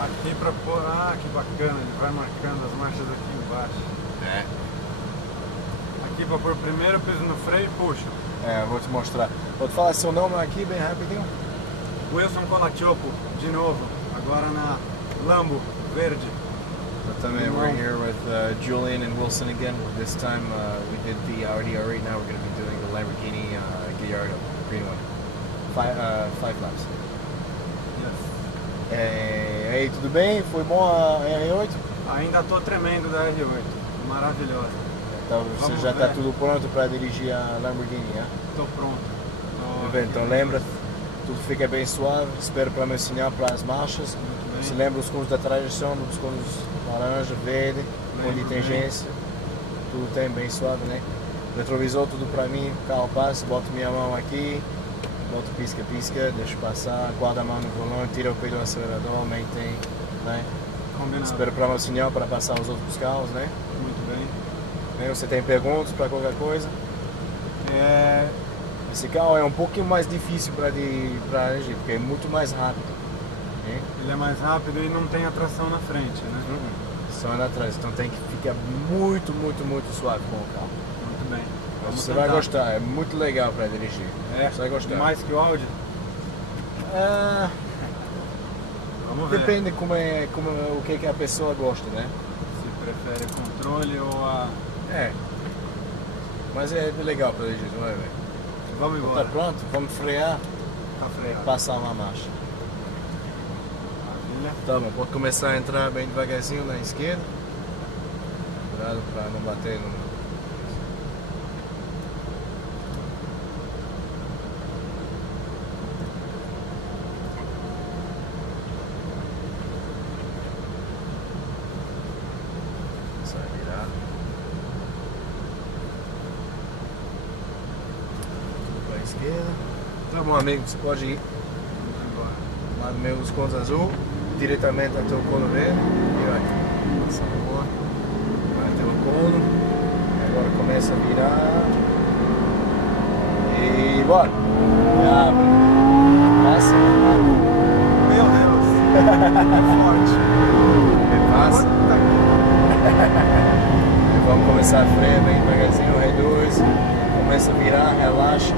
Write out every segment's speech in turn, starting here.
Aqui pra pôr. Ah, que bacana, ele vai marcando as marchas aqui embaixo. É. Aqui pra pôr primeiro, piso no freio e puxa. É, vou te mostrar. Vou te falar seu nome aqui bem rapidinho. Wilson Colaciopo, de novo, agora na Lambo verde. Também, we're here with Julian and Wilson again. This time we did the Audi R8, now we're going to be doing the Lamborghini Gallardo, green one. Five laps. Yes. E aí, tudo bem? Foi bom a R8? Ainda tô tremendo da R8, maravilhosa. Então, você Vamos já está ver. tudo pronto para dirigir a Lamborghini, né? Tô pronto. Tudo bem, então lembra, tudo fica bem suave, espero para me ensinar para as marchas. Muito bem. Você lembra os cones da trajeção, dos cones laranja, verde, cone de Lembro bem. tangência, tudo tem bem suave, né? Retrovisor tudo para mim, o carro passa, boto minha mão aqui, boto pisca-pisca, deixo passar, guarda a mão no volante, tira o pé do acelerador, mantém, né? Combinado. Espero para me ensinar para passar os outros carros, né? Muito bem. Você tem perguntas para qualquer coisa? É, Esse carro é um pouquinho mais difícil para dirigir, porque é muito mais rápido. Né? ele é mais rápido e não tem atração na frente, né? Só anda atrás, então tem que ficar muito, muito, muito suave com o carro. Muito bem. Vamos Você tentar. vai gostar, é muito legal para dirigir. É, Você vai gostar. mais que o Audi? Ah, Vamos ver. depende o que a pessoa gosta, né? Se prefere controle ou a... É. Mas é legal para dirigir, vai ver. Vamos Tá embora. pronto? Vamos frear Tá e freado. passar uma marcha. Maravilha. Tá bom, pode começar a entrar bem devagarzinho na esquerda. Cuidado para não bater no... Começar a virar. Tudo para a esquerda. Tá bom, amigo, você pode ir. Vamos embora. Lá no meio dos cones azul, diretamente até o cono verde, e vai, passa a boa, vai até o cono, agora começa a virar, e bora, e abre, passa, Meu Deus! É forte. e passa, e vamos começar a frear bem devagarzinho, reduz, começa a virar, relaxa,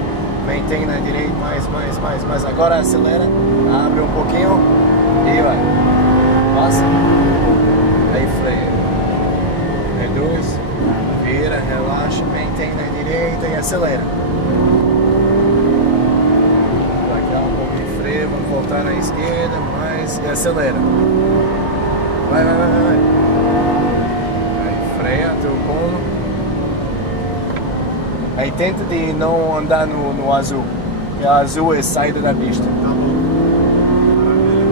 mantém na direita, mais, agora acelera, abre um pouquinho e vai, passa, aí freia, reduz, vira, relaxa, mantém na direita e acelera. Vai cá um pouquinho de freio, vamos voltar na esquerda, mais e acelera. Vai. Aí freia até o cono. Aí tenta de não andar no azul, porque o azul é saída da pista. Tá bom. Maravilha.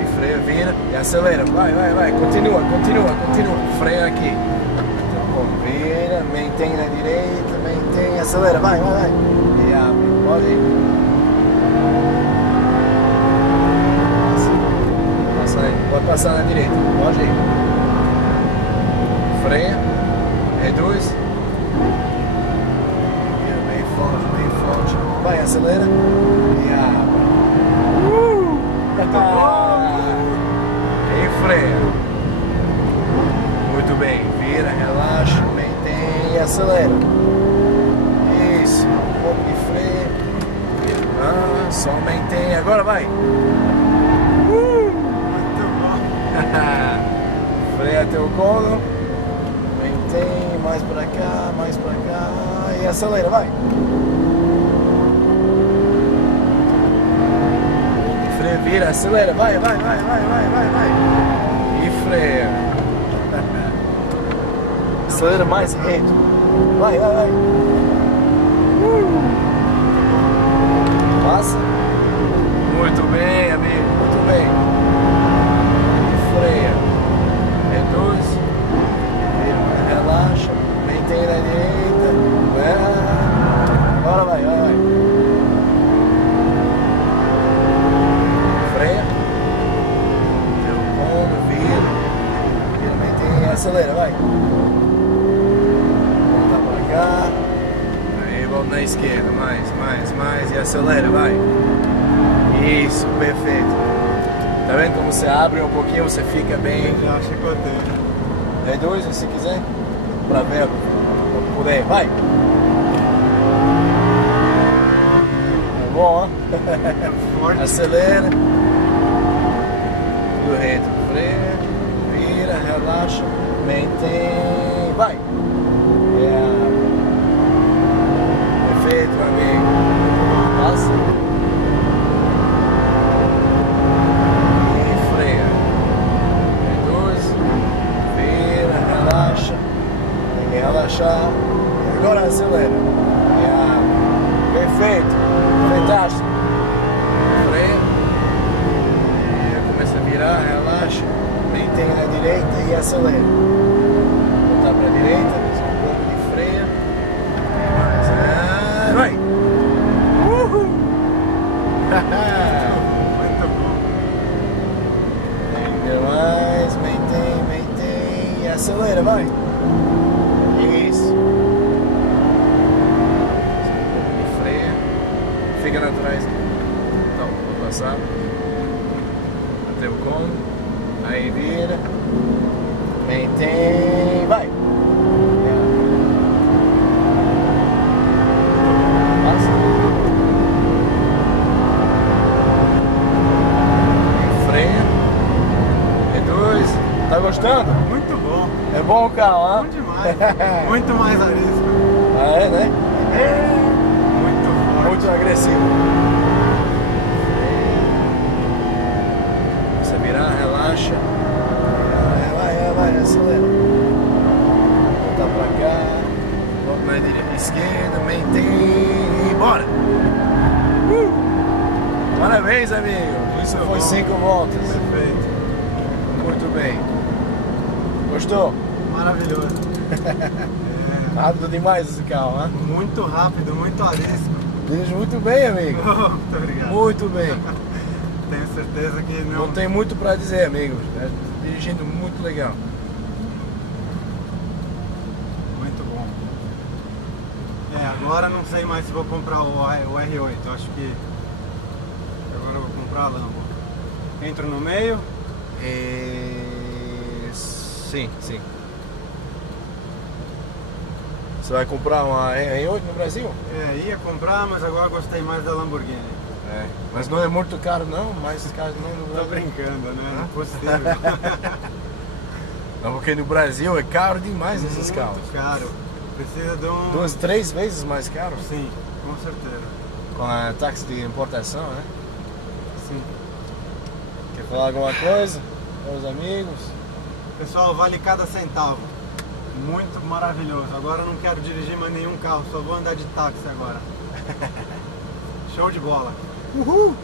E freia, vira e acelera. Vai. Continua. Freia aqui. Então, vira, mantém na direita, mantém, acelera. Vai. E abre. Pode ir. Passa aí. Pode passar na direita. Pode ir. Freia. Reduz. Vira bem forte. Vai, acelera. E abre. E freia. Muito bem. Vira, relaxa, mantém e acelera. Isso. Um pouco de freio. Só mantém. Agora vai. Muito bom. Freia até o cono. Mantém. Mais pra cá. E acelera. Vai. Freia, vira, acelera, vai. E freia. Acelera mais reto. Vai. Passa. Muito bem, amigo, muito bem. E freia. Reduz. Vira, relaxa. Mantém na direita. Agora vai. Freia, deu um ponto, vira, mantém e acelera, vai. Voltar pra cá, aí volta na esquerda, mais e acelera, vai. Isso, perfeito. Tá vendo como você abre um pouquinho, você fica bem. Já chicotei. Reduz se quiser, pra ver, por aí, vai! É bom, ó? Forte. Acelera. Do reto, freia, vira, relaxa, mantém, vai! Perfeito, meu amigo. Passa. E freia. Reduz, vira, relaxa. Tem que relaxar. E agora acelera. Perfeito. Fantástico. Freia. E começa a virar, relaxa. Mantém na direita e acelera. Voltar para a direita, um pouco de freio. Vai! Uhul! Muito bom. Ainda mais, mantém e acelera, vai! Isso! Um pouco de freio. Fica lá atrás. Então, vou passar. Até o como. Aí vira. Mantém. Vai! Passa. E freia. Reduz. Tá gostando? Muito bom. É bom o carro, Bom hein? demais. Muito mais arisco. Ah, é, né? Muito forte. Muito agressivo. Você virar, relaxa. Vai, acelera. Voltar pra cá. Volta na direita, esquerda, mantém e bora! Parabéns, amigo! Isso Muito foi bom. 5 voltas. Perfeito. Muito bem. Gostou? Maravilhoso. Rápido demais esse carro, né? Muito rápido, muito arisco. Dirige muito bem, amigo. Muito obrigado. Muito bem. Tenho certeza que Não tem muito pra dizer, amigo. É dirigindo muito legal. Muito bom. Agora não sei mais se vou comprar o R8. Acho que agora eu vou comprar a Lambo. Entro no meio. Sim. Você vai comprar uma R8 no Brasil? Ia comprar, mas agora gostei mais da Lamborghini. É. Mas não é muito caro não, mais caro não no Tô Brasil. brincando, né? Não é possível. Não, porque no Brasil é caro demais esses carros. Muito caro. Precisa de um... 2, 3 vezes mais caro. Sim, com certeza. Com a taxa de importação, né? Sim. Quer falar alguma coisa? Meus amigos? Pessoal, vale cada centavo. Muito maravilhoso. Agora eu não quero dirigir mais nenhum carro, só vou andar de táxi agora. Show de bola. Uhul!